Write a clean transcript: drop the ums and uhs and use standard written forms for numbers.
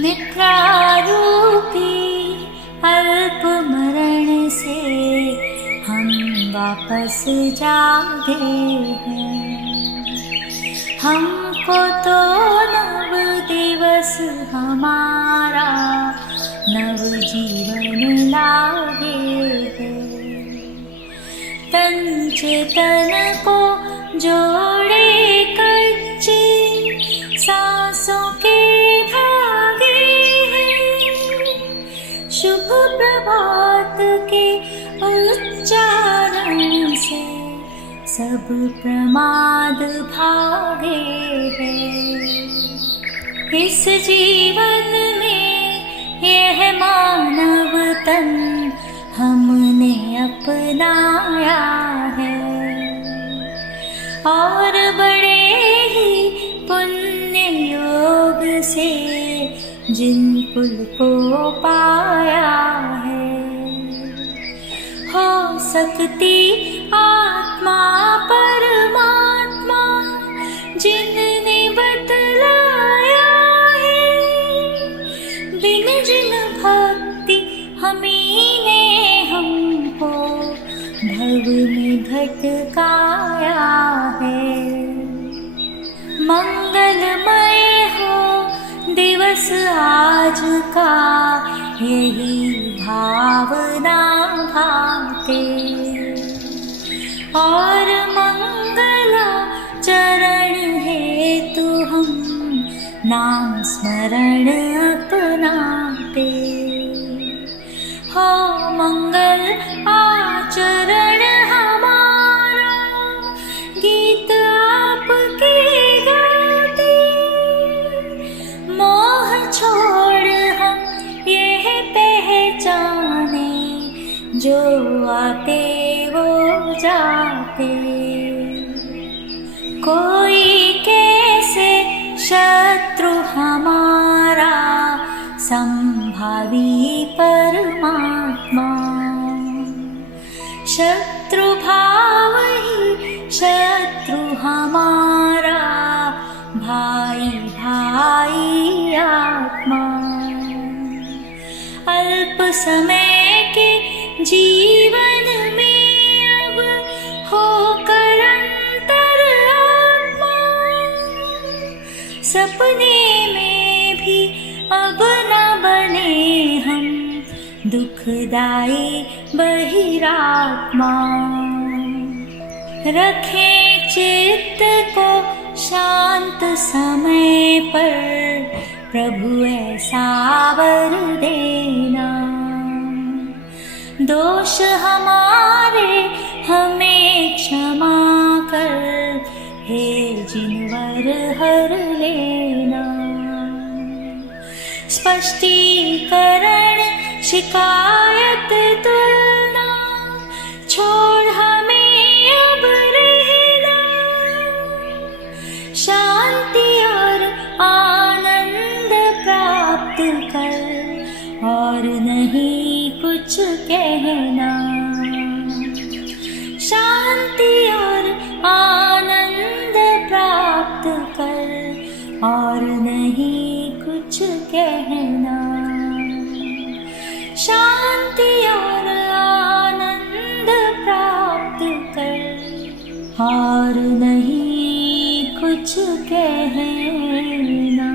निद्रारूपी अल्प मरण से हम वापस जागे हैं। हमको तो नव दिवस हमारा नव जीवन लागे है। तन चेतन को जोड़े कच्चे सांसों के धागे हैं। शुभ प्रभात के उच्चारण से सब प्रमाद भागे हैं। इस जीवन में यह मानव तन हमने अपनाया है और बड़े ही पुण्य योग से जिन कुल को पाया है। हो सकती आत्मा परमात्मा जिनने बतलाया है। बिन जिन भक्ति हमीं ने हमको भव में भटकाया है। मंगलमय हो दिवस आज का यही भावना भाते और मंगला चरण हेतु हम नाम स्मरण अपनाते। हो मंगल आचरण हमारा गीत आपके गाते। मोह छोड़ हम यह पहचाने जो आते वो जाते। कोई कैसे शत्रु हमारा संभावी परमात्मा। शत्रु भाव ही शत्रु हमारा भाई भाई आत्मा। अल्प समय के जीवन में अब होकर अंतर आत्मा। सपने में भी अब न बने हम दुखदाई बहिरात्मा। रखें चित्त को शांत समय पर प्रभु ऐसा वर देना। दोष हमारे हमें क्षमा कर हे जिनवर हर लेना। स्पष्टीकरण शिकायत तुलना छोड़ हमें अब रहना। शांति और आनंद प्राप्त कर और नहीं कुछ कहना। शांति और आनंद प्राप्त कर और नहीं कुछ कहना। शांति और आनंद प्राप्त कर और नहीं कुछ कहना।